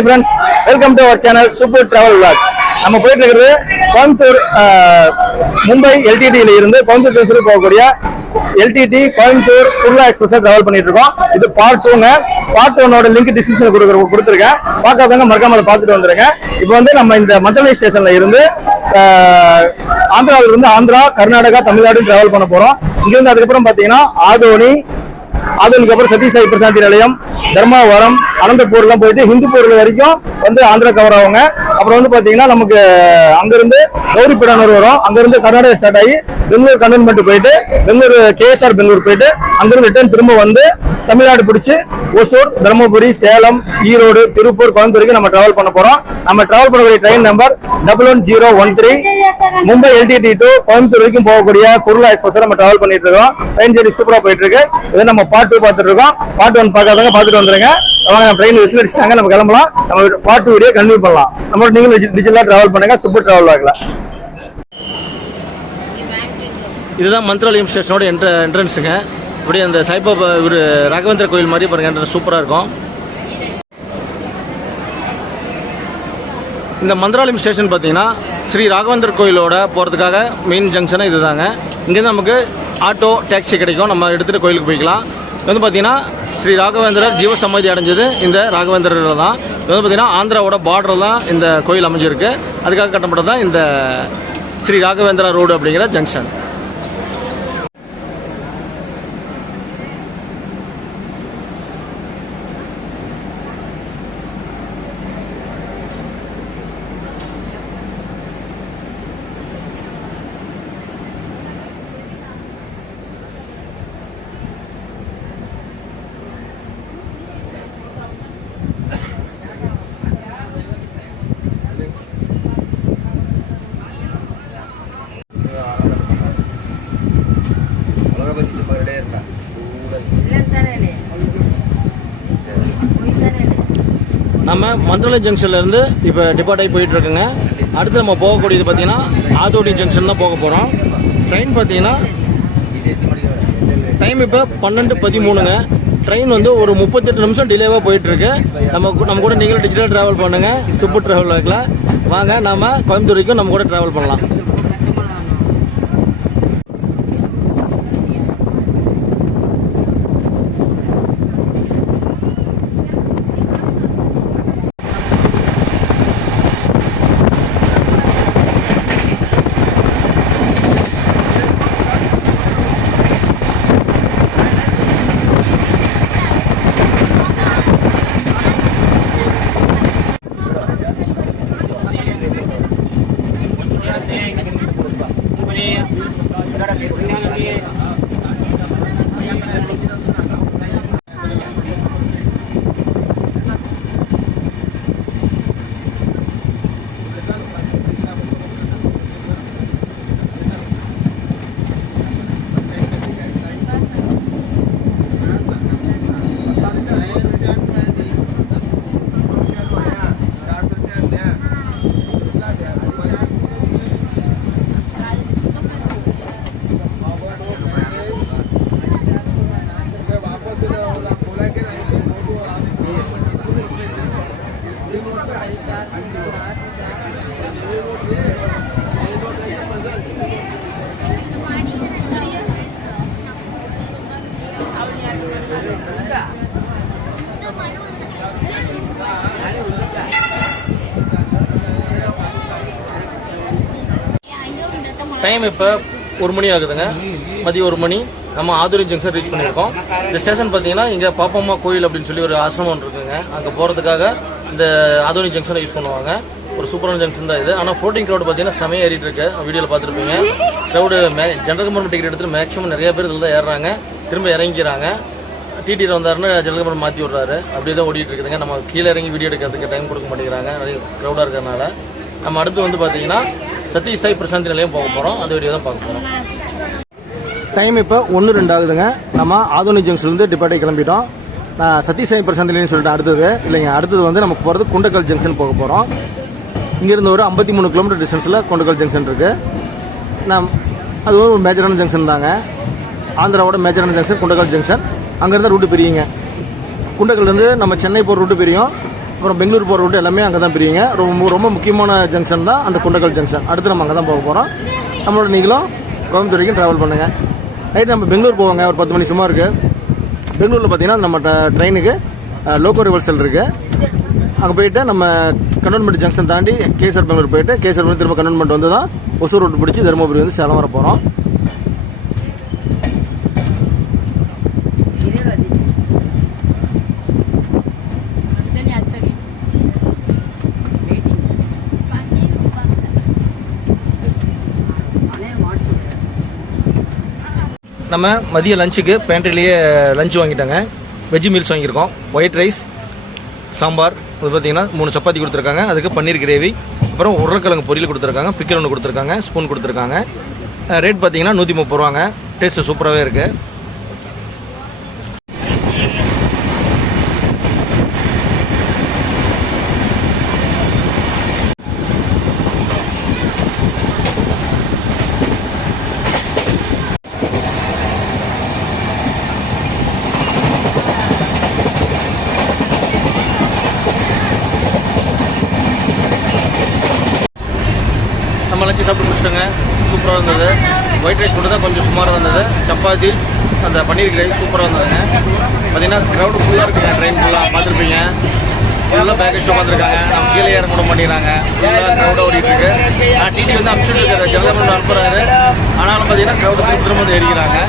Hi friends, welcome to our channel Super Travel Vlog. நம்ம போயிட்டு இருக்கிறது கோயம்புத்தூர் மும்பை LTT இருந்து கோயம்புத்தூர் ஜங்ஷனுக்கு போகக்கூடிய LTT Coimbatore Kurla express travel பண்ணிட்டு இருக்கோம். இது பார்ட் 2ங்க. பார்ட் 1ஓட லிங்க் டிஸ்கிரிப்ஷன்ல கொடுத்துருக்கேன். பார்க்காதவங்க மறக்காம அதை பார்த்துட்டு வந்துருங்க. இப்போ வந்து நம்ம இந்த மஞ்சளை ஸ்டேஷன்ல இருந்து ஆந்திராவில இருந்து ஆந்திரா, கர்நாடகா, தமிழ்நாடு டிராவல் பண்ண போறோம். இங்க இருந்து அதுக்கப்புறம் பாத்தீங்கன்னா ஆதோனிக்கு அப்புறம் சதீஷ் சாய் பிரசாந்தி நிலையம், தர்மாவரம், அனந்தபூர் எல்லாம் போயிட்டு ஹிந்துப்பூர்ல வரைக்கும் வந்து ஆந்திரா கவர் ஆகுங்க. அப்புறம் வந்து பாத்தீங்கன்னா நமக்கு அங்கிருந்து கௌரிப்படானூர் வரும். அங்கிருந்து கர்நாடகா ஸ்டார்ட் ஆகி பெங்களூர் கண்டோன்மெண்ட் போயிட்டு பெங்களூர் KSR பெங்களூர் போயிட்டு அங்கிருந்து ரிட்டர்ன் திரும்ப வந்து தமிழ்நாடு பிடிச்சி ஒசூர், தர்மபுரி, சேலம், ஈரோடு, திருப்பூர், கோயம்புத்தூருக்கு நம்ம டிராவல் பண்ண போறோம். நம்ம டிராவல் பண்ணக்கூடிய train number 11013 Mumbai LTT to Coimbatore வரைக்கும் போகக்கூடிய குர்லா எக்ஸ்பிரஸ் நம்ம டிராவல் பண்ணிட்டு இருக்கோம். ட்ரெயின் ஜெர்னி சூப்பரா போயிட்டு இருக்கு. இதை நம்ம பார்ட் 2 பார்த்துட்டு இருக்கோம். பார்ட் 1 பார்க்காதவங்க பார்த்துட்டு வந்துருங்க. நம்ம ட்ரெயின் விசில் அடிச்சாங்க, நம்ம கிளம்பலாம். நம்ம பார்ட் 2 வீடியோ கண்டினியூ பண்ணலாம். நம்ம நீங்களும் டிஜிட்டலா டிராவல் பண்ணுங்க. சூப்பர் டிராவல் ஆகல. இதுதான் மந்த்ராலயம் ஸ்டேஷனோட என்ட்ரன்ஸுங்க. இப்படி அந்த சாய்பாபா ஒரு ராகவேந்திர கோயில் மாதிரி பாருங்க, என்ட்ரன்ஸ் சூப்பராக இருக்கும். இந்த மந்த்ராலயம் ஸ்டேஷன் பார்த்தீங்கன்னா ஸ்ரீ ராகவேந்திர கோயிலோட போகிறதுக்காக மெயின் ஜங்ஷனே இது தாங்க. இங்கேருந்து நமக்கு ஆட்டோ, டாக்ஸி கிடைக்கும். நம்ம எடுத்துகிட்டு கோயிலுக்கு போய்க்கலாம். இது வந்து பார்த்தீங்கன்னா ஸ்ரீ ராகவேந்திரர் ஜீவசமாதி அடைஞ்சது இந்த ராகவேந்திரர் தான். இது வந்து பார்த்தீங்கன்னா ஆந்திராவோட பார்டர் தான் இந்த கோயில் அமைஞ்சிருக்கு. அதுக்காக கட்டப்பட்டது தான் இந்த ஸ்ரீ ராகவேந்திரா ரோடு அப்படிங்கிற ஜங்ஷன். நம்ம மந்த்ராலயம் ஜங்ஷன்லேருந்து இப்போ டிபார்ட் ஆகி போயிட்டு இருக்குங்க. அடுத்து நம்ம போகக்கூடியது பார்த்தீங்கன்னா ஆதோனி ஜங்ஷன் தான் போக போகிறோம். ட்ரெயின் பார்த்தீங்கன்னா டைம் இப்போ 12:13ங்க. ட்ரெயின் வந்து ஒரு 38 நிமிஷம் டிலேவாக போயிட்டுருக்கு. நம்ம கூட நீங்களும் டிஜிட்டல் ட்ராவல் பண்ணுங்கள். சூப்பர் ட்ராவல் ஆகலாம். வாங்க நம்ம கோயம்புத்தூர் வரைக்கும் நம்ம கூட ட்ராவல் பண்ணலாம். டைம் இப்போ 1 மணி ஆகுதுங்க. மதியம் 1 மணி. நம்ம ஆதூரி ஜங்ஷன் ரீச் பண்ணியிருக்கோம். இந்த ஸ்டேஷன் பார்த்தீங்கன்னா இங்கே பாப்பம்மா கோயில் அப்படின்னு சொல்லி ஒரு ஆசிரமம் ஒன்று இருக்குங்க. அங்கே போகிறதுக்காக இந்த ஆதூரி ஜங்ஷனை யூஸ் பண்ணுவாங்க. ஒரு சூப்பரான ஜங்ஷன் தான் இது. ஆனால் ஃப்ளோட்டிங் க்ரௌட் பார்த்தீங்கன்னா செமையாக ஏறிட்டு இருக்கு. வீடியோவில் பார்த்துருப்பீங்க. க்ரௌடு ஜென்ரல் கம்பார்ட்மெண்ட் டிக்கெட் எடுத்துட்டு மேக்ஸிமம் நிறைய பேர் இதில் தான் ஏறுறாங்க, திரும்ப இறங்கிக்கிறாங்க. டிடியில் வந்தாருன்னு ஜென்ரல் கம்பார்ட்மெண்ட் மாற்றி விட்றாரு. அப்படியே தான் ஓடிட்டு இருக்குதுங்க. நம்ம கீழே இறங்கி வீடியோ எடுக்கிறதுக்கு டைம் கொடுக்க மாட்டேங்கிறாங்க, நிறைய க்ரௌடாக இருக்கிறதுனால. நம்ம அடுத்து வந்து பார்த்தீங்கன்னா சதீஷ் சாய் பிரசாந்தி நிலையம் போக போகிறோம். அந்த வீடியோ தான் பார்க்க போகிறோம். டைம் இப்போ 1:02 ஆகுதுங்க. நம்ம ஆதோனி ஜங்ஷன்லேருந்து டிபார்ட்டை கிளம்பிட்டோம். நான் சதீஷ் சாய் பிரசாந்தி நிலையம் சொல்லிட்டு அடுத்தது வந்து நமக்கு போகிறது குண்டக்கல் ஜங்ஷன் போக போகிறோம். இங்கேருந்து ஒரு 53 கிலோமீட்டர் டிஸ்டன்ஸில் குண்டக்கல் ஜங்ஷன் இருக்குது. அது ஒரு மேஜரான ஜங்ஷன் தாங்க. ஆந்திராவோட மேஜரான ஜங்ஷன் குண்டக்கல் ஜங்ஷன். அங்கேருந்து ரூட்டு பிரியுங்க. குண்டக்கல்லேருந்து நம்ம சென்னை போகிற ரூட்டு பிரியும். அப்புறம் பெங்களூர் போகிற ரூட் எல்லாமே அங்கே தான் பிரியுங்க. ரொம்ப முக்கியமான ஜங்ஷன் தான் அந்த குண்டக்கல் ஜங்ஷன். அடுத்து நம்ம அங்கே தான் போக போகிறோம். நம்மளோட நீங்களும் கோயம்புத்தூர் வரைக்கும் ட்ராவல் பண்ணுங்கள். நைட்டு நம்ம பெங்களூர் போவாங்க, ஒரு 10 மணி சும்மா இருக்குது. பெங்களூரில் பார்த்தீங்கன்னா நம்ம ட்ரெயினுக்கு லோக்கோ ரிவர்சல் இருக்குது. அங்கே போயிட்டு நம்ம கண்டோன்மெண்ட் ஜங்ஷன் தாண்டி கேசர் பெங்களூர் போயிட்டு கேசர் பெங்களூர் திரும்ப கண்டோன்மெண்ட் வந்து தான் ஒசூர் ரோடு பிடிச்சி தருமபுரி வந்து சேலம் வர போகிறோம். நம்ம மதிய லஞ்சுக்கு பேண்ட்ரிலேயே லஞ்ச் வாங்கிட்டாங்க. வெஜ் மீல்ஸ் வாங்கியிருக்கோம். ஒயிட் ரைஸ், சாம்பார், அது பார்த்தீங்கன்னா 3 சப்பாத்தி கொடுத்துருக்காங்க. அதுக்கு பன்னீர் கிரேவி, அப்புறம் உருளைக்கிழங்கு பொரியல் கொடுத்துருக்காங்க, பிக்கல் ஒன்று கொடுத்துருக்காங்க, ஸ்பூன் கொடுத்துருக்காங்க. ரேட் பார்த்தீங்கன்னா 130 ரூபாங்க. டேஸ்ட்டு சூப்பராகவே இருக்குது. நம்ம லஞ்சு சாப்பிட்டு முடிச்சிட்டோங்க. சூப்பராக இருந்தது. ஒயிட் ரைஸ் மட்டும் தான் கொஞ்சம் சுமாராக இருந்தது. சப்பாத்தி, அந்த பன்னீர் கிரேவி சூப்பராக இருந்ததுங்க. பார்த்தீங்கன்னா க்ரௌடு ஃபுல்லாக இருக்குங்க. ட்ரெயின் ஃபுல்லாக பார்த்துருப்பீங்க. ஃபுல்லாக பேக்கேஜ் உட்காந்துருக்காங்க. நம்ம கீழே ஏற கூட பண்ணிடுறாங்க. ஃபுல்லாக க்ரௌடாக ஓடிட்டு இருக்கு. டிடி வந்து அனுப்பிச்சுட்டு இருக்காரு, ஜனதமன் அனுப்புறாரு. ஆனாலும் பார்த்தீங்கன்னா க்ரௌடு திரும்ப வந்து ஏறிக்கிறாங்க.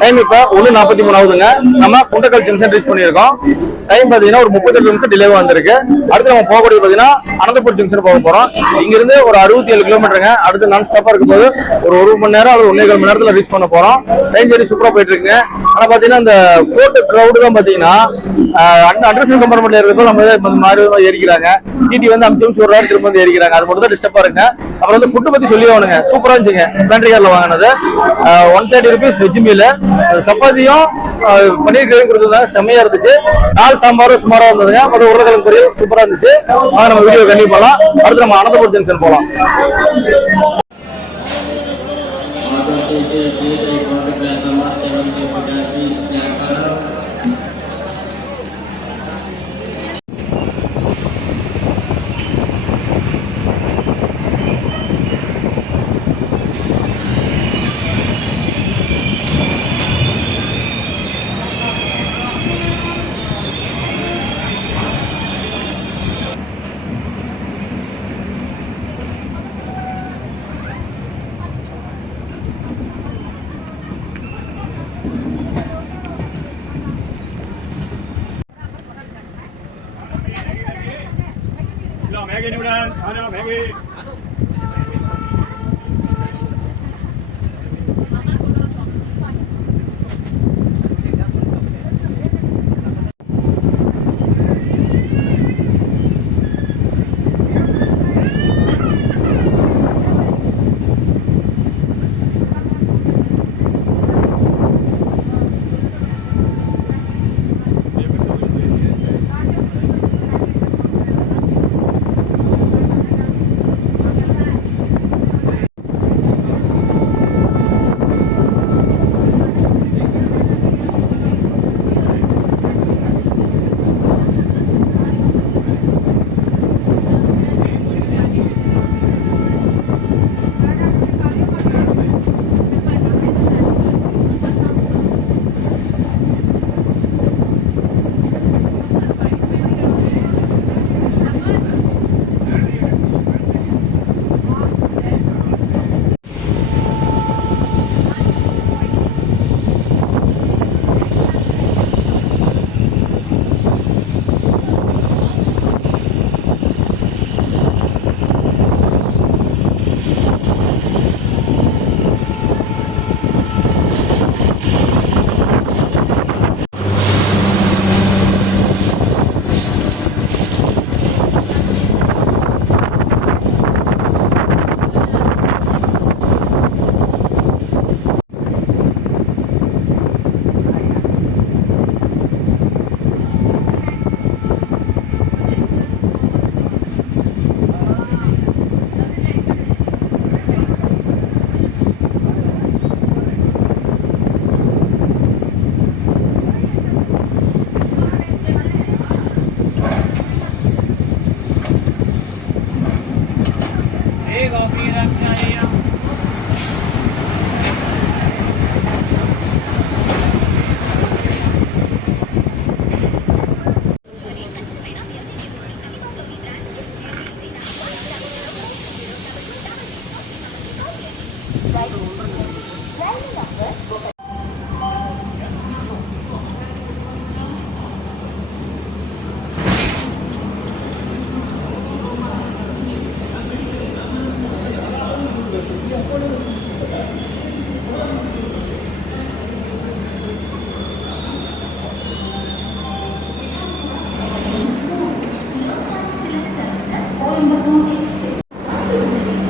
டைம் இப்போ 1:43 ஆகுதுங்க. நம்ம குண்டக்கல் ஜங்ஷன் ரீச் பண்ணியிருக்கோம். டைம் பார்த்தீங்கன்னா ஒரு 38 நிமிஷம் டிலேவாக வந்திருக்கு. அடுத்து நம்ம போகக்கூடிய பார்த்தீங்கன்னா அனந்தபுரம் ஜங்ஷன் போக போகிறோம். இங்கிருந்து ஒரு 67 கிலோமீட்டருங்க. அடுத்து நான் ஸ்டாப்பாக இருக்க போது ஒரு 1 மணி நேரம் அல்லது 1.25 மணி நேரத்தில் ரீச் பண்ண போகிறோம். ட்ரெயின் ஜெர்னி சூப்பராக போயிட்டு இருக்குங்க. ஆனால் பார்த்தீங்கன்னா இந்த ஃபோர்ட் க்ரௌடு தான் பார்த்தீங்கன்னா அண்டர்ஸ்டாண்ட் கம்பார்ட்மெண்ட்ல இருக்கிறப்ப நம்ம இந்த மாதிரி ஏறிக்கிறாங்க. டிடி வந்து அமிச்சு விடுறாரு, திரும்ப வந்து ஏறிக்கிறாங்க. அது மட்டும் தான் டிஸ்டர்பா இருக்குங்க. அப்புறம் வந்து ஃபுட்டு பத்தி சொல்லி ஆகணுங்க. சூப்பரா இருந்துச்சுங்க. பேண்ட்ரி கார்ல வாங்கினது 130 rupees வெஜ் மீல், சப்பாத்தியும் பன்னீர் கிரேவி கொடுத்துருந்தாங்க. செம்மையா இருந்துச்சு. 4 சாம்பாரும் சுமாரா இருந்ததுங்க. அப்புறம் உருளைக்கிழங்கு பொரியல் சூப்பரா இருந்துச்சு. நம்ம வீடியோ கண்டிப்பா பண்ணலாம். அடுத்து நம்ம அனந்தபுரம் ஜங்ஷன் போலாம். Maggie Newland, Anna, Maggie.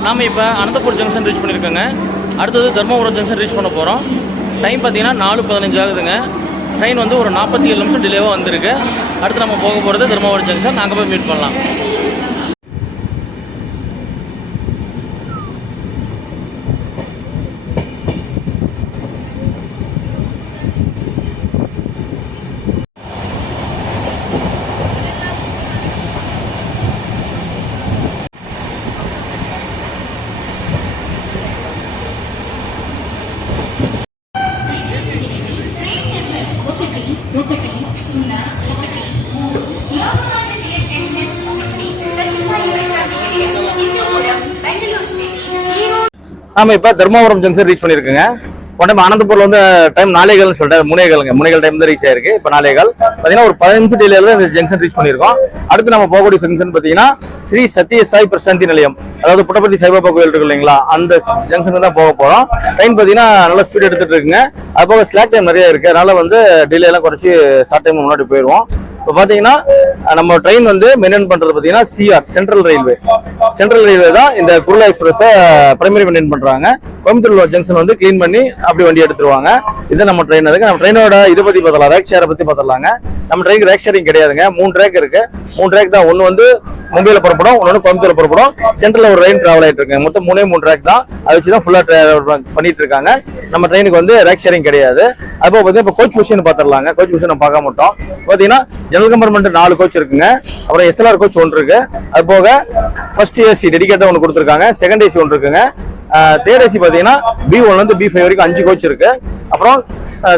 நாம் இப்போ அனந்தபூர் ஜங்ஷன் ரீச் பண்ணியிருக்கோங்க. அடுத்தது தர்மபுரம் ஜங்ஷன் ரீச் பண்ண போகிறோம். டைம் பார்த்தீங்கன்னா 4:15 ஆகுதுங்க. ட்ரெயின் வந்து ஒரு 47 நிமிஷம் டிலேவாக வந்திருக்கு. அடுத்து நம்ம போக போகிறது தர்மபுரம் ஜங்ஷன். அங்கே போய் மீட் பண்ணலாம். நாம இப்ப தர்மபுரம் ஜங்ஷன் ரீச் பண்ணிருக்கோங்க. உடனே அனந்தபூர்ல வந்து டைம் 4:15 சொல்லிட்டு 3:15 டைம் தான் ரீச் ஆயிருக்கு. இப்ப 4:15 பாத்தீங்கன்னா ஒரு 15 டிலேல இந்த ஜங்ஷன் ரீச் பண்ணிருக்கோம். அடுத்து நம்ம போகக்கூடிய ஜங்ஷன் பாத்தீங்கன்னா ஸ்ரீ சத்ய சாய் பிரசாந்தி நிலையம், அதாவது புட்டபர்த்தி சாய்பாபா கோயில் இருக்கு இல்லைங்களா, அந்த ஜங்ஷனுக்கு தான் போக போறோம். ட்ரெயின் பாத்தீங்கன்னா நல்ல ஸ்பீட் எடுத்துட்டு இருக்குங்க. அது போக ஸ்லாக் டைம் நிறைய இருக்கு, அதனால வந்து டிலே எல்லாம் குறைச்சி ஷார்ட் டைம் முன்னாடி போயிடுவோம். இப்போ பாத்தீங்கன்னா நம்ம ட்ரெயின் வந்து மெயின்டைன் பண்றது பாத்தீங்கன்னா சிஆர் சென்ட்ரல் ரயில்வே தான் இந்த குருளா எக்ஸ்பிரஸை பிரைமரி மெயின்டைன் பண்றாங்க. கோயம்புத்தூர் ஜங்ஷன் வந்து கிளீன் பண்ணி அப்படி வண்டி எடுத்துருவாங்க. இது நம்ம ட்ரெயின். அதுக்கு நம்ம ட்ரெயினோட இதை பத்தி பார்த்தலாம், ரேக் ஷேரை பத்தி பார்த்தலாங்க. நம்ம ட்ரெயினுக்கு ரேக் ஷேரிங் கிடையாதுங்க. 3 ட்ராக் இருக்கு. 3 ட்ராக் தான். ஒன்னு வந்து மும்பையில புறப்படும், ஒன்னு கோயம்புத்தூர்ல புறப்படும், சென்ட்ரல்ல ஒரு ட்ரெயின் டிராவல் ஆயிட்டு இருக்கு. மொத்தம் 3 ட்ராக் தான். அதை வச்சுதான் ஃபுல்லா பண்ணிட்டு இருக்காங்க. நம்ம ட்ரெயினுக்கு வந்து ரேக் ஷேரிங் கிடையாது. அப்போ பாத்தீங்கன்னா இப்போ கோச் பொசிஷன் பாத்திரலாங்க. கோச் பொசிஷன் பார்க்க மாட்டோம். பாத்தீங்கன்னா ஜெனரல் கம்பார்ட்மெண்ட் 4 கோச் இருக்குங்க. அப்புறம் எஸ்எல்ஆர் கோச் 1 இருக்கு. அது போக ஃபர்ஸ்ட் ஏசி டெடிகேட்டா ஒன்று கொடுத்துருக்காங்க. செகண்ட் ஏசி 1 இருக்குங்க. தேர்ட் ஏசி பாத்தீங்கன்னா B1 இருந்து B5 வரைக்கும் 5 கோச் இருக்கு. அப்புறம்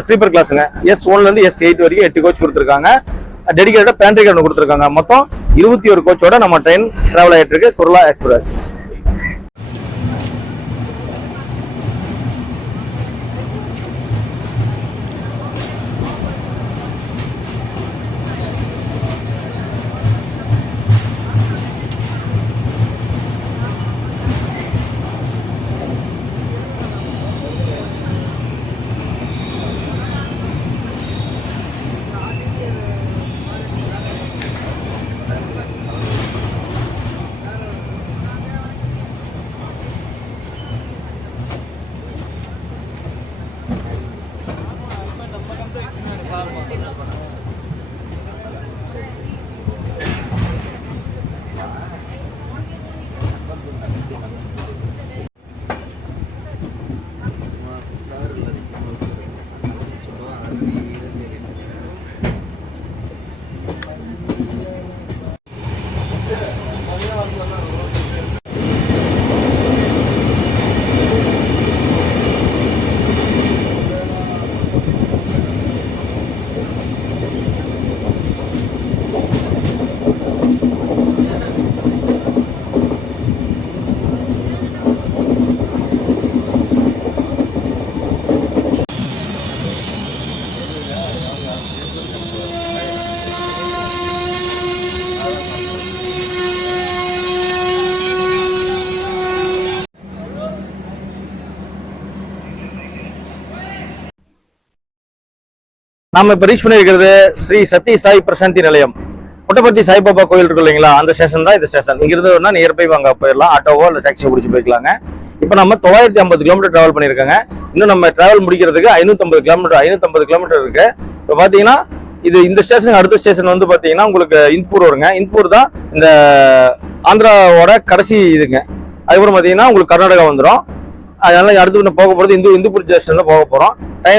ஸ்லீப்பர் கிளாஸுங்க S1 இருந்து S8 வரைக்கும் 8 கோச் கொடுத்துருக்காங்க. டெடிகேட்டா பேண்ட்ரி ஒன்று கொடுத்துருக்காங்க. மொத்தம் 21 கோச்சோட நம்ம ட்ரெயின் டிராவல் ஆயிட்டு இருக்கு குருளா எக்ஸ்பிரஸ். நாம இப்ப ரீச் பண்ணிருக்கிறது ஸ்ரீ சத்ய சாய் பிரசாந்தி நிலையம், புட்டபர்த்தி சாய்பாபா கோயில் இருக்கு இல்லைங்களா, அந்த ஸ்டேஷன் தான் இந்த ஸ்டேஷன். இங்க இருந்து நியர்பை அங்க போயிடலாம், ஆட்டோவோ இல்ல டாக்ஸியோ பிடிச்சி போய்க்கலாங்க. இப்ப நம்ம 950 கிலோமீட்டர் டிராவல் பண்ணிருக்காங்க. இன்னும் நம்ம டிராவல் முடிக்கிறதுக்கு 550 கிலோமீட்டர் இருக்கு. இப்ப பாத்தீங்கன்னா இந்த ஸ்டேஷன் அடுத்த ஸ்டேஷன் வந்து பாத்தீங்கன்னா உங்களுக்கு இந்தூர் வருங்க. இந்தூர் தான் இந்த ஆந்திராவோட கடைசி இதுங்க. அதுக்கப்புறம் பாத்தீங்கன்னா உங்களுக்கு கர்நாடகா வந்துடும். அதனால அடுத்து போக போறது இந்துப்பூர் ஸ்டேஷன் தான் போக போறோம்.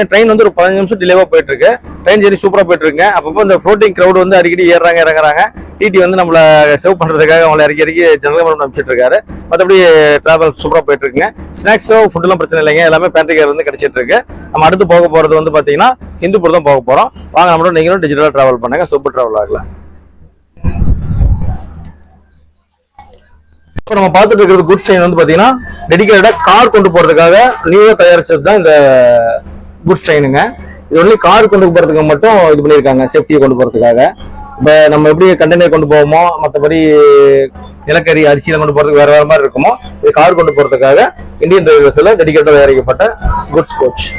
ட்ரெயின் வந்து ஒரு 15 நிமிஷம் டிலேவா போயிட்டு இருக்கு. ட்ரெயின் ஜெர்னி சூப்பரா போயிட்டு இருக்குங்க. அப்பப்போ இந்த ஃப்ளோட்டிங் கிரௌட் வந்து அடிக்கடி ஏறாங்க இறங்குறாங்க. டிடி வந்து நம்மள சேவ் பண்றதுக்காக அவங்களை இறக்கி ஜெனரல் கம்பார்ட்மெண்ட் அனுப்பிச்சிட்டு இருக்காரு. மற்றபடி டிராவல் சூப்பரா போயிட்டு இருக்குங்க. ஸ்நாக்ஸோ ஃபுட் எல்லாம் பிரச்சனை இல்லைங்க, எல்லாமே பேண்ட்ரிக்கார் வந்து கிடைச்சிட்டு இருக்கு. நம்ம அடுத்து போக போறது வந்து பாத்தீங்கன்னா இந்துப்பூர் தான் போக போறோம். வாங்க நம்மளோட நீங்களும் டிஜிட்டலா டிராவல் பண்ணுங்க, சூப்பர் டிராவல் ஆகலாம். இப்போ நம்ம பார்த்துட்டு இருக்கிறது குட்ஸ் ட்ரெயின் வந்து பாத்தீங்கன்னா டெடிகேட்டடா கார் கொண்டு போறதுக்காக நியூவா தயாரிச்சது தான் இந்த குட்ஸ் ட்ரெயினுங்க. இது ஒன்லி கார் கொண்டு போறதுக்கு மட்டும் இது பண்ணியிருக்காங்க, சேஃப்டியை கொண்டு போறதுக்காக. இப்போ நம்ம எப்படி கண்டெய்னர் கொண்டு போவோமோ, மற்றபடி நிலக்கரி அரிசியில கொண்டு போறதுக்கு வேற மாதிரி இருக்குமோ, இது கார் கொண்டு போறதுக்காக இந்தியன் ரயில்வேஸ்ல டெடிகேட்டடா தயாரிக்கப்பட்ட குட்ஸ் கோச்.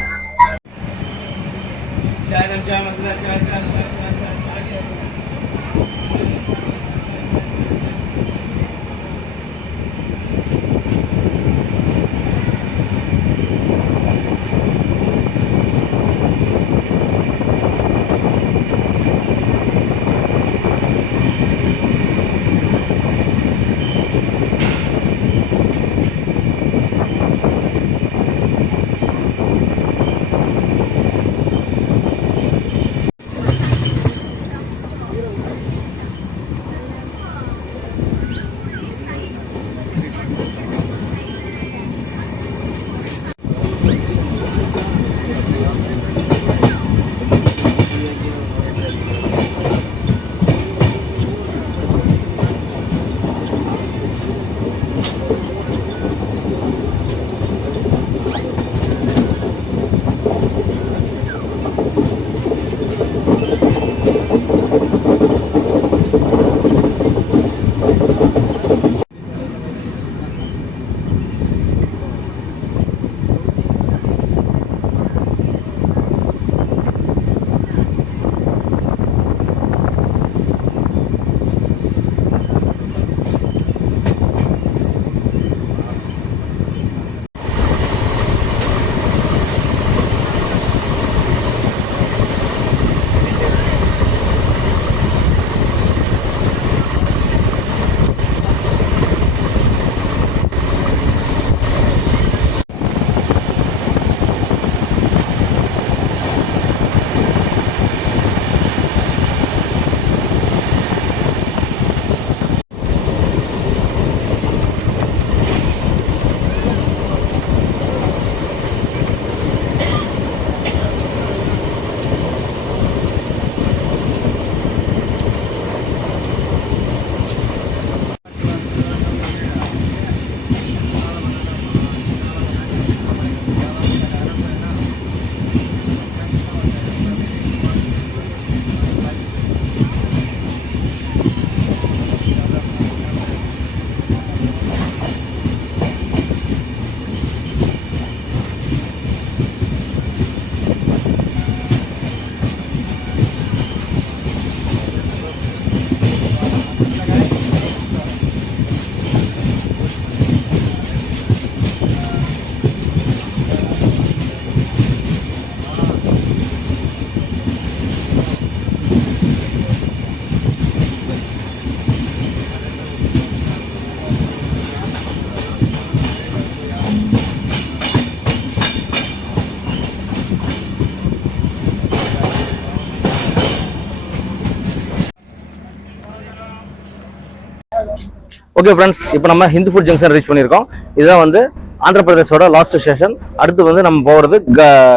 ஓகே ஃப்ரெண்ட்ஸ், இப்போ நம்ம ஹிந்துபூர் ஜங்ஷன் ரீச் பண்ணியிருக்கோம். இதுதான் வந்து ஆந்திர பிரதேஷோட லாஸ்ட் ஸ்டேஷன். அடுத்து வந்து நம்ம போகிறது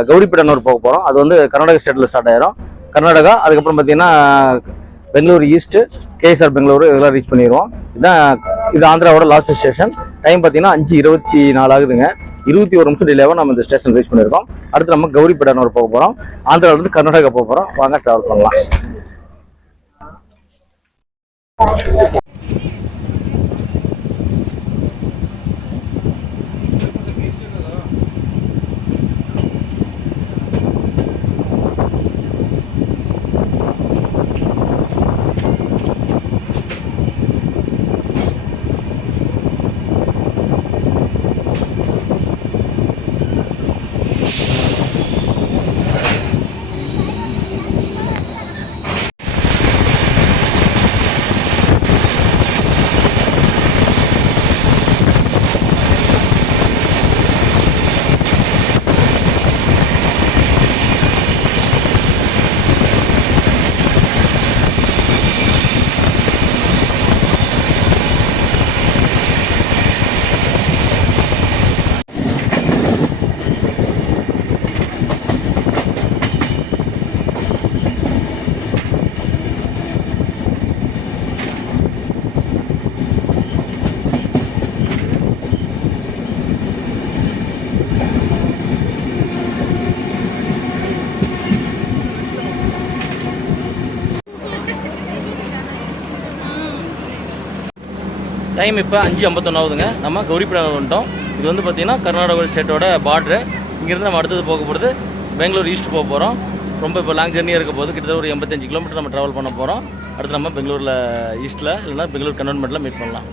கௌரிப்பேட்டனூர் போக போகிறோம். அது வந்து கர்நாடகா ஸ்டேட்டில் ஸ்டார்ட் ஆயிரும். கர்நாடகா, அதுக்கப்புறம் பார்த்தீங்கன்னா பெங்களூர் ஈஸ்ட்டு, கேஎஸ்ஆர் பெங்களூரு இதெல்லாம் ரீச் பண்ணிடுவோம். இது ஆந்திராவோட லாஸ்ட் ஸ்டேஷன். டைம் பார்த்தீங்கன்னா 5:24 ஆகுதுங்க. 21 நிமிஷம் டிலேவாக நம்ம இந்த ஸ்டேஷன் ரீச் பண்ணியிருக்கோம். அடுத்து நம்ம கௌரிப்பேட்டனூர் போக போகிறோம். ஆந்திராவிலேருந்து கர்நாடகா போக போகிறோம். வாங்க ட்ராவல் பண்ணலாம். டைம் இப்போ 5:51 ஆகுதுங்க. நம்ம கௌரிப்பேட்டனூர் வந்துட்டோம். இது வந்து பார்த்தீங்கன்னா கர்நாடகா ஸ்டேட்டோட பார்டரு. இங்கேருந்து நம்ம அடுத்தது போக போகிறது பெங்களூர் ஈஸ்ட் போக போகிறோம். ரொம்ப இப்போ லாங் ஜர்னியாக இருக்க போது கிட்டத்தட்ட ஒரு 85 கிலோமீட்டர் நம்ம ட்ராவல் பண்ண போகிறோம். அடுத்து நம்ம பெங்களூரில் ஈஸ்ட்டில் இல்லைன்னா பெங்களூர் கண்டோன்மெண்ட்டில் மீட் பண்ணலாம்.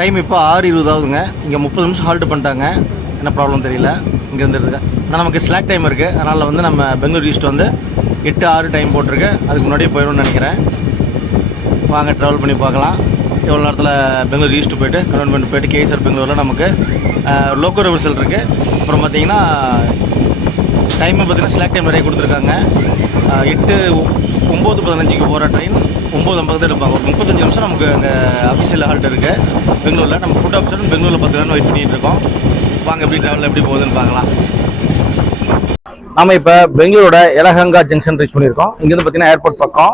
டைம் இப்போ 6:20 ஆகுதுங்க. இங்கே 30 நிமிஷம் ஹால்ட் பண்ணிட்டாங்க. என்ன ப்ராப்ளம் தெரியல. இங்கே இருந்துருக்கு. ஆனால் நமக்கு ஸ்லாக் டைம் இருக்குது. அதனால் வந்து நம்ம பெங்களூர் ஈஸ்ட் வந்து 8:06 டைம் போட்டிருக்கு. அதுக்கு முன்னாடியே போயிடும்னு நினைக்கிறேன். வாங்க ட்ராவல் பண்ணி பார்க்கலாம். எவ்வளோ நேரத்தில் பெங்களூர் ஈஸ்ட் போய்ட்டு கண்டோன்மெண்ட் போய்ட்டு கேஎஸ்ஆர் பெங்களூரில் நமக்கு லோக்கோ ரிவர்சல் இருக்குது. அப்புறம் பார்த்தீங்கன்னா டைமு பார்த்தீங்கன்னா ஸ்லாக் டைம் நிறைய கொடுத்துருக்காங்க. 9:15 போகிற ட்ரெயின் 9:50 எடுப்பாங்க. ஒரு 35 நிமிஷம் நமக்கு அங்கே அஃபிஷியல் ஹால்ட் இருக்குது பெங்களூரில். நம்ம ஃபுட் ஆஃபீஸர் பெங்களூரில் 10 நேரம் வெயிட் பண்ணிகிட்டு இருக்கோம். வாங்க எப்படி ட்ராவல் எப்படி போகுதுன்னு பார்க்கலாம். நம்ம இப்போ பெங்களூரோட எலஹங்கா ஜங்ஷன் ரீச் பண்ணியிருக்கோம். இங்கேருந்து பார்த்தீங்கன்னா ஏர்போர்ட் பக்கம்.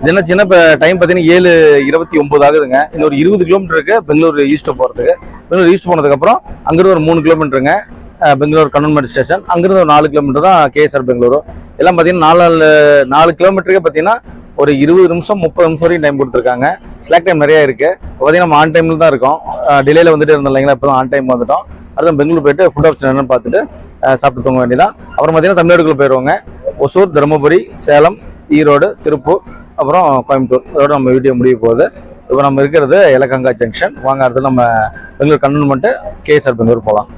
இது என்ன சின்ன இப்போ டைம் பார்த்தீங்கன்னா 7:29 ஆகுதுங்க. இன்னும் ஒரு 20 கிலோமீட்டர் இருக்குது பெங்களூர் ஈஸ்ட்டு போகிறதுக்கு. பெங்களூர் ஈஸ்ட் போனதுக்கப்புறம் அங்கேருந்து ஒரு 3 கிலோமீட்டருங்க பெங்களூர் கண்டோன்மெண்ட் ஸ்டேஷன். அங்கேருந்து ஒரு 4 கிலோமீட்டர் தான் கேஎஸ்ஆர் பெங்களூரு. எல்லாம் பார்த்தீங்கன்னா 4 கிலோமீட்டருக்கே பார்த்தீங்கன்னா ஒரு 20 நிமிஷம் 30 நிமிஷம் வரைக்கும் டைம் கொடுத்துருக்காங்க. ஸ்லாக் டைம் நிறையா இருக்குது. பார்த்தீங்கன்னா நம்ம ஆன் டைமில் தான் இருக்கோம். டிலேயில் வந்துட்டு இருந்தோம் இல்லைங்களா. இப்போ தான் ஆன் டைம் வந்துட்டோம். அடுத்து பெங்களூர் போயிட்டு ஃபுட் ஆஃபீஸ் என்னன்னு பார்த்துட்டு சாப்பிட்டு தூங்க வேண்டியதான். அப்புறம் பார்த்தீங்கன்னா தமிழ்நாடுக்குள்ளே போயிடுவாங்க. ஒசூர், தருமபுரி, சேலம், ஈரோடு, திருப்பூர், அப்புறம் கோயம்புத்தூர். இதோட நம்ம வீடியோ முடிய போகுது. இப்போ நம்ம இருக்கிறது எலஹங்கா ஜங்ஷன். வாங்க அடுத்து நம்ம பெங்களூர் கண்டோன்மெண்ட் கேஎஸ்ஆர் பெங்களூர் போகலாம்.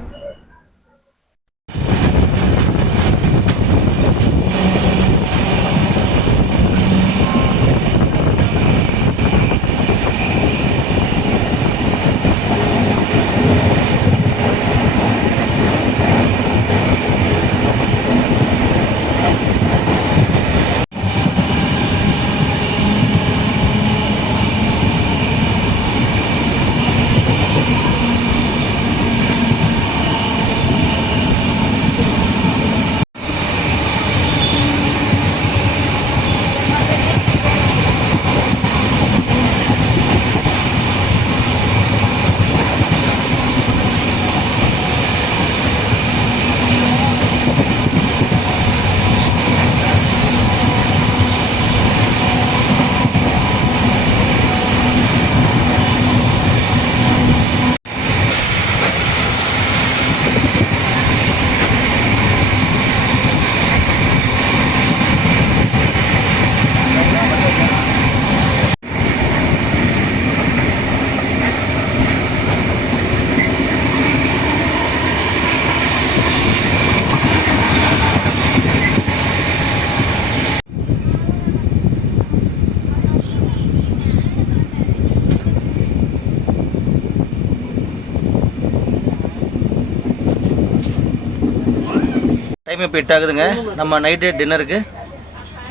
டைம் இப்போ 8 ஆகுதுங்க. நம்ம நைட்டு டின்னருக்கு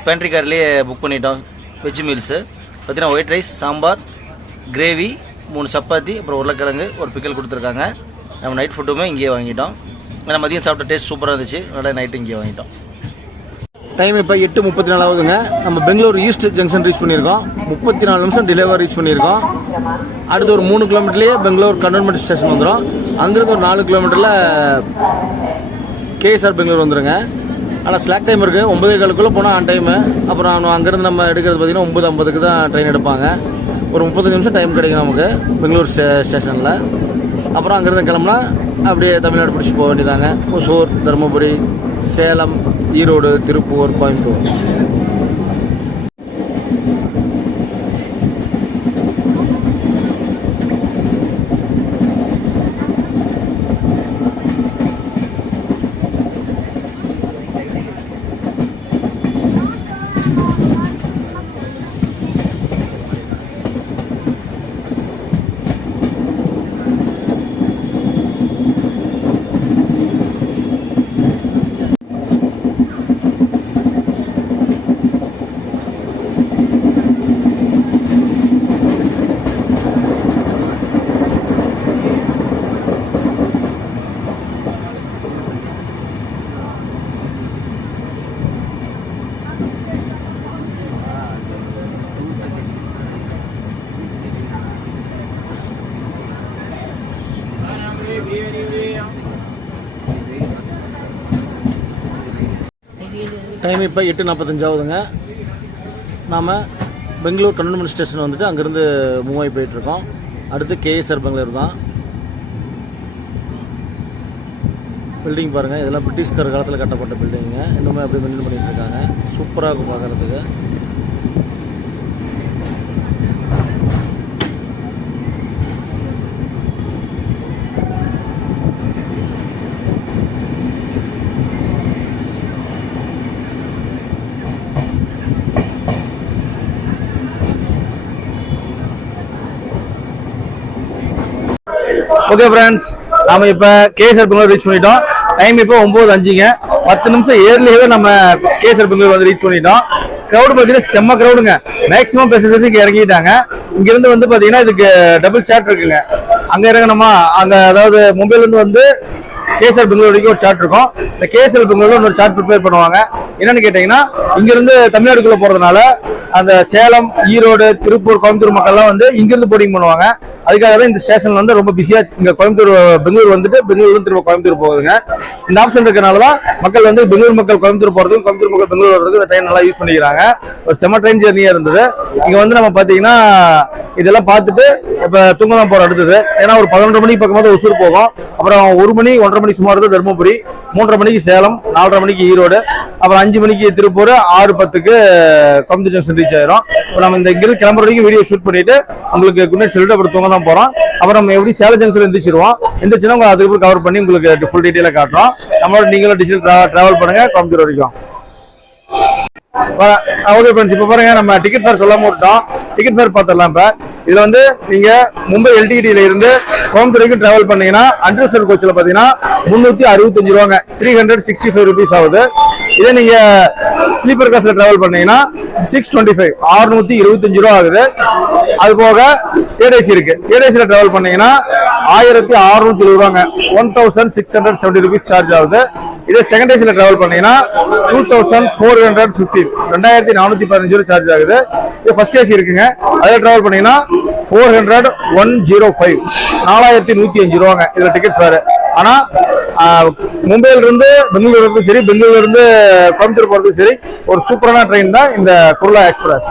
பேண்ட்ரி கார்லேயே புக் பண்ணிட்டோம். வெஜ் மீல்ஸு பார்த்தீங்கன்னா white rice, sambar, gravy, 3 chapati, அப்புறம் உருளைக்கிழங்கு, ஒரு பிக்கல் கொடுத்துருக்காங்க. நம்ம நைட் ஃபுட்டுமே இங்கேயே வாங்கிட்டோம். ஏன்னா மதியம் சாப்பிட்ட டேஸ்ட் சூப்பராக இருந்துச்சு, அதனால் நைட்டு இங்கேயே வாங்கிட்டோம். டைம் இப்போ 8:34 ஆகுதுங்க. நம்ம பெங்களூர் ஈஸ்ட் ஜங்ஷன் ரீச் பண்ணியிருக்கோம். 34 நிமிஷம் டிலேவாக ரீச் பண்ணியிருக்கோம். அடுத்து ஒரு 3 கிலோமீட்டர்லேயே பெங்களூர் கண்டோன்மெண்ட் ஸ்டேஷன் வந்துடும். அங்கிருந்து ஒரு 4 கிலோமீட்டரில் கேஎஸ்ஆர் பெங்களூர் வந்துடுங்க. ஆனால் ஸ்லாக் டைம் இருக்குது. 9:15 போனால் ஆன் டைமு. அப்புறம் அங்கேருந்து நம்ம எடுக்கிறது பார்த்திங்கன்னா 9:50 தான் ட்ரெயின் எடுப்பாங்க. ஒரு 35 நிமிஷம் டைம் கிடைக்கும் நமக்கு பெங்களூர் ஸ்டேஷனில். அப்புறம் அங்கேருந்து கிளம்புனா அப்படியே தமிழ்நாடு பிடிச்சி போக வேண்டியதாங்க. ஒசூர், தருமபுரி, சேலம், ஈரோடு, திருப்பூர், கோயம்புத்தூர். டைம் இப்போ 8:45 ஆகுதுங்க. நாம் பெங்களூர் கண்டோன்மெண்ட் ஸ்டேஷன் வந்துட்டு அங்கேருந்து மூவ் ஆகி போயிட்டுருக்கோம். அடுத்து கேஎஸ்ஆர் பெங்களூர் தான். பில்டிங் பாருங்கள், இதெல்லாம் பிரிட்டிஷ்கார காலத்தில் கட்டப்பட்ட பில்டிங்க. இன்னுமே அப்படி மெயின்டைன் பண்ணிகிட்டு இருக்காங்க. சூப்பராக இருக்கும் பார்க்குறதுக்கு. ஓகே ஃப்ரெண்ட்ஸ், நாம இப்போ கேஎஸ்ஆர் பெங்களூர் ரீச் பண்ணிட்டோம். டைம் இப்போ 9:05ங்க. 10 நிமிஷம் ஏர்லியாவே நம்ம கேஎஸ்ஆர் பெங்களூர் வந்து ரீச் பண்ணிட்டோம். க்ரௌடு பார்த்தீங்கன்னா செம்ம க்ரௌடுங்க. மேக்ஸிமம் பேசஞ்சர்ஸ் இங்கே இறங்கிட்டாங்க. இங்கிருந்து வந்து பார்த்தீங்கன்னா இதுக்கு டபுள் சார்ட் இருக்குங்க. அங்கே இறங்கணுமா, அங்கே அதாவது மும்பைலேருந்து வந்து கேஎஸ்ஆர் பெங்களூர் வரைக்கும் ஒரு சார்ட் இருக்கும். இந்த கேஎஸ்ஆர் பெங்களூர்ல ஒரு சார்ட் ப்ரிப்பேர் பண்ணுவாங்க. என்னன்னு கேட்டீங்கன்னா, இங்கிருந்து தமிழ்நாடுக்குள்ள போறதுனால அந்த சேலம், ஈரோடு, திருப்பூர், கோயம்புத்தூர் மக்கள்லாம் வந்து இங்கிருந்து போர்டிங் பண்ணுவாங்க. அதுக்காக தான் இந்த ஸ்டேஷன் வந்து ரொம்ப பிஸியா இங்க கோயம்புத்தூர் பெங்களூர் வந்துட்டு பெங்களூர் திரும்ப கோயம்புத்தூர் போகுதுங்க. இந்த ஆப்ஷன் இருக்கனால தான் மக்கள் வந்து பெங்களூர் மக்கள் கோயம்புத்தூர் போறதுக்கும் கோயம்புத்தூர் மக்கள் பெங்களூர் வர்றதுக்கு இந்த ட்ரெயின் நல்லா யூஸ் பண்ணிக்கிறாங்க. ஒரு செம ட்ரெயின் ஜெர்னியா இருந்தது. இங்க வந்து நம்ம பாத்தீங்கன்னா இதெல்லாம் பார்த்துட்டு இப்ப தூங்க தான் போறோம் அடுத்தது. ஏன்னா ஒரு 11:30 மணிக்கு பக்கமாக ஒசூர் போகும். அப்புறம் 1 மணி 1:30 மணிக்கு சுமார் தருமபுரி, 3:30 மணிக்கு சேலம், 4:30 மணிக்கு ஈரோடு, அப்புறம் 5 மணிக்கு திருப்பூர், 6:10க்கு கோயம்புத்தூர் ஜங்ஷன் ரீச் ஆயிரும். இப்போ நம்ம இந்த இங்கிருந்து கிளம்புற வரைக்கும் வீடியோ ஷூட் பண்ணிட்டு உங்களுக்கு குட் நைட் சொல்லிட்டு அப்புறம் தூங்க தான் போறோம். அப்புறம் நம்ம எப்படி சேலம் ஜங்ஷன் எந்திரிச்சிருவோம். எந்திரிச்சுன்னா உங்களுக்கு அதுக்கு கவர் பண்ணி உங்களுக்கு ஃபுல் டீட்டெயிலாக காட்டுறோம். நம்மளோட நீங்களும் டிஜிட்டல் டிராவல் பண்ணுங்க கோயம்புத்தூர் வரைக்கும். ஓகே ஃப்ரெண்ட்ஸ், இப்போ பாருங்க நம்ம டிக்கெட் ஃபேர் சொல்ல மாட்டோம். டிக்கெட் ஃபேர் பார்த்துடலாம். இப்போ இதுல வந்து நீங்க மும்பை எல்டிடியில இருந்து கோயம்புத்தூர் வரைக்கும் டிராவல் பண்ணீங்கன்னா அண்டர்சர் கோச்சில் பார்த்தீங்கன்னா 365 ரூபாங்க, 365 ருபீஸ் ஆகுது. இதே நீங்க ஸ்லீப்பர் கிளாஸ்ல டிராவல் பண்ணீங்கன்னா 625, 625 ரூபா ஆகுது. அது போக தேர்ட் ஏசி இருக்கு. தேர்ட் ஏசில டிராவல் பண்ணீங்கன்னா 1620 ரூபாங்க, 1670 ருபீஸ் சார்ஜ் ஆகுது. இதே செகண்ட் ஏசில டிராவல் பண்ணீங்கன்னா 2415, 2415 ரூபா சார்ஜ் ஆகுது. இது ஃபர்ஸ்ட் ஏசி இருக்குங்க. அதில் டிராவல் பண்ணீங்கன்னா 400,105, 4105 ரூபாங்க இதுல டிக்கெட் ஃபேர். ஆனா மும்பையில இருந்து பெங்களூர் வரைக்கும் சரி, பெங்களூர்ல இருந்து கோயம்புத்தூர் போறதுக்கு சரி, ஒரு சூப்பரான ட்ரெயின் தான் இந்த குர்லா எக்ஸ்பிரஸ்.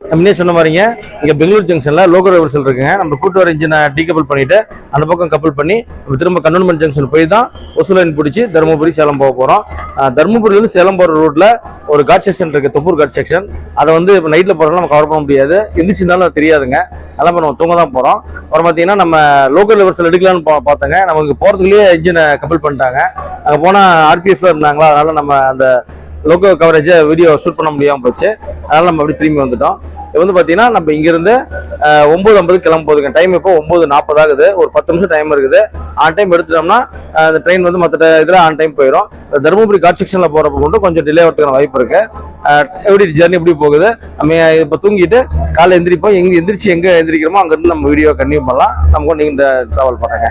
முன்னே சொன்ன மாதிரிங்க, இங்க பெங்களூர் ஜங்ஷன்ல லோக்கல் ரிவர்சல் இருக்குங்க. நம்ம கூட்டு வர இன்ஜினை டீகப்பிள் பண்ணிட்டு அந்த பக்கம் கப்பல் பண்ணி நம்ம திரும்ப கண்டோன்மெண்ட் ஜங்ஷன் போய் தான் ஒசூர் லைன் பிடிச்சி தருமபுரி, சேலம் போக போறோம். தருமபுரியிலிருந்து சேலம் போற ரூட்ல ஒரு காட் செக்ஷன் இருக்கு, தொப்பூர் காட் செக்ஷன். அதை வந்து இப்போ நைட்ல போறதுனால நம்ம கவர் பண்ண முடியாது, எந்திரிச்சிருந்தாலும் அது தெரியாதுங்க. அதெல்லாம் நம்ம தூங்க தான் போறோம். அப்புறம் பார்த்தீங்கன்னா நம்ம லோக்கல் ரிவர்சல் எடுக்கலாம்னு பார்த்தங்க. நமக்கு போறதுக்குள்ளேயே இன்ஜினை கப்பல் பண்ணிட்டாங்க. அங்கே போனா ஆர்பிஎஃப்ல இருந்தாங்களா, அதனால நம்ம அந்த லோக்கல் கவரேஜை வீடியோ ஷூட் பண்ண முடியாமல் போச்சு. அதனால நம்ம அப்படி திரும்பி வந்துட்டோம். இப்போ வந்து பார்த்தீங்கன்னா நம்ம இங்கிருந்து 9:50 கிளம்ப போகுதுங்க. டைம் இப்போ 9:40 ஆகுது. ஒரு 10 நிமிஷம் டைம் இருக்குது. ஆன் டைம் எடுத்துட்டோம்னா அந்த ட்ரெயின் வந்து மற்ற இதில் ஆன் டைம் போயிடும். தருமபுரி காட் செக்ஷனில் போகிறப்ப மட்டும் கொஞ்சம் டிலே ஆகிறதுக்கான வாய்ப்பு இருக்கு. எப்படி ஜர்னி எப்படி போகுது, நம்ம இப்போ தூங்கிட்டு காலைல எந்திரிப்போம். எந்திரிச்சு எங்கே எந்திரிக்கிறோமோ அங்கேருந்து நம்ம வீடியோ கன்டினியூ பண்ணலாம். நம்ம கூட நீங்கள் ட்ராவல் பண்ணுறேங்க.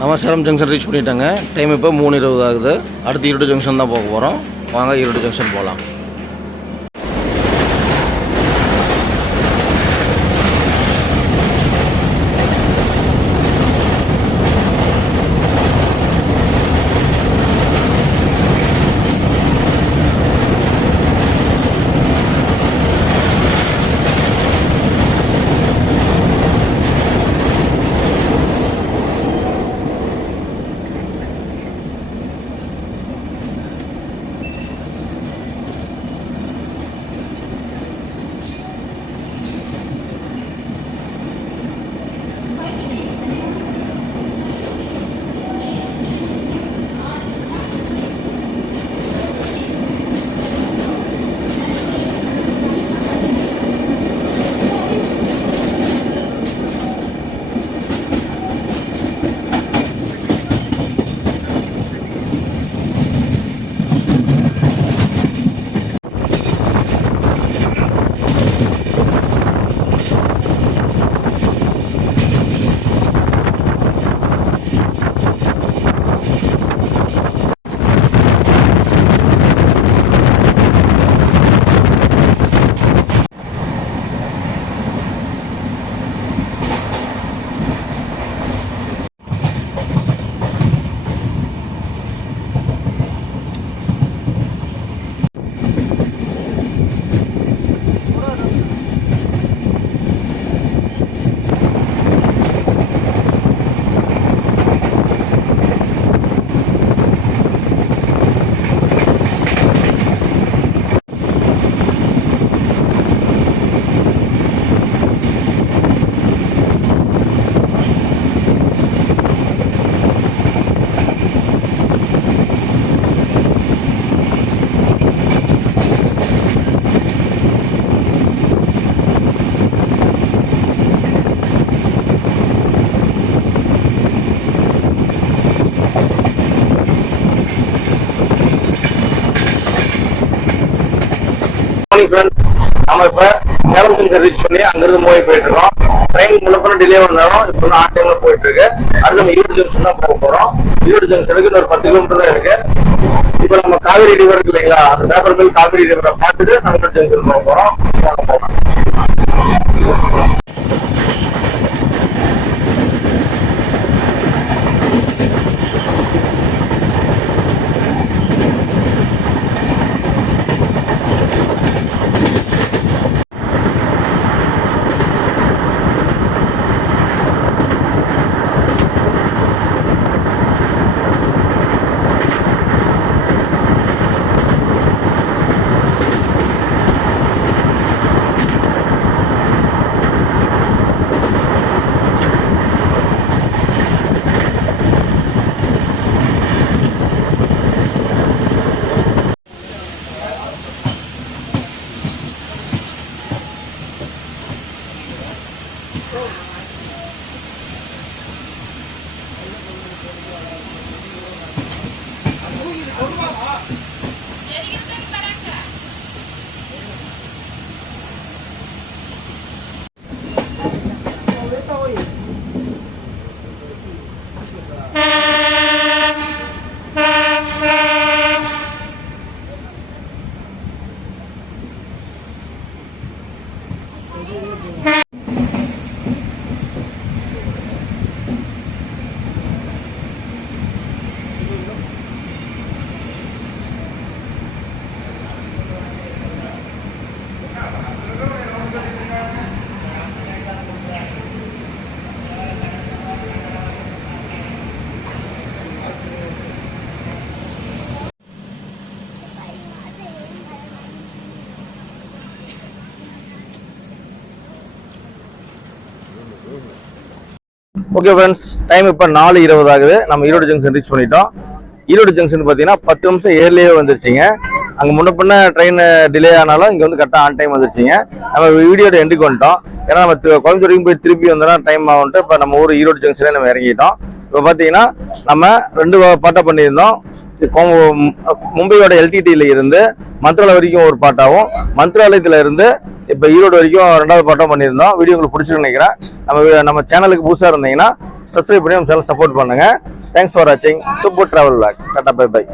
நம்ம சேலம் ஜங்ஷன் ரீச் பண்ணிட்டாங்க. டைம் இப்போ 3:20 ஆகுது. அடுத்து ஈரோடு ஜங்ஷன் தான் போக போகிறோம். வாங்க ஈரோடு ஜங்ஷன் போகலாம். ஃப்ரெண்ட்ஸ், நம்ம இப்ப சேலம் ஜங்ஷன் ரீச் பண்ணி அங்கிருந்து மூவி போயிட்டு இருக்கோம். ட்ரெயின் முன்னப்ப டிலே வந்தாலும் இப்போ ஆன் டைம்ல போயிட்டு இருக்கு. அடுத்து நம்ம ஈரோடு ஜங்ஷன் தான் போக போறோம். ஈரோடு ஜங்ஷனுக்கு இன்னொரு 10 கிலோமீட்டர் தான் இருக்கு. இப்போ நம்ம காவிரி ரிவர் இருக்கு இல்லைங்களா, அந்த பேப்பர் மில் காவிரி ரிவரை பார்த்துட்டு நம்ம ஈரோடு ஜங்ஷன் போக போறோம். போகலாம். ஓகே ஃப்ரெண்ட்ஸ், டைம் இப்போ 4:20 ஆகுது. நம்ம ஈரோடு ஜங்ஷன் ரீச் பண்ணிட்டோம். ஈரோடு ஜங்ஷன் பார்த்தீங்கன்னா 10 நிமிஷம் ஏர்லியே வந்துருச்சுங்க. அங்கே முன்ன பின்ன ட்ரெயின் டிலே ஆனாலும் இங்கே வந்து கரெக்டாக ஆன் டைம் வந்துருச்சுங்க. நம்ம வீடியோட எண்டுக்கு வந்துட்டோம். ஏன்னா நம்ம கோயம்புத்தூருக்கு போய் திருப்பி வந்தோம்னா டைம் ஆகும்ட்டு இப்போ நம்ம ஊர் ஈரோடு ஜங்ஷனே நம்ம இறங்கிட்டோம். இப்போ பார்த்தீங்கன்னா நம்ம 2 பாட்டாக பண்ணியிருந்தோம். மும்பையோட எல்டிடியில் இருந்து மந்த்ராலயம் வரைக்கும் ஒரு பாட்டாகவும், மந்த்ராலயத்தில் இருந்து இப்போ ஈரோடு வரைக்கும் 2வது பாட்டாக பண்ணியிருந்தோம். வீடியோ உங்களுக்கு பிடிச்சிருக்குன்னு நினைக்கிறேன். நம்ம சேனலுக்கு புதுசாக இருந்தீங்கன்னா சப்ஸ்கிரைப் பண்ணி நம்ம சேனல் சப்போர்ட் பண்ணுங்க. தேங்க்ஸ் ஃபார் வாட்சிங். Super travel vlog. டாடா பை பை.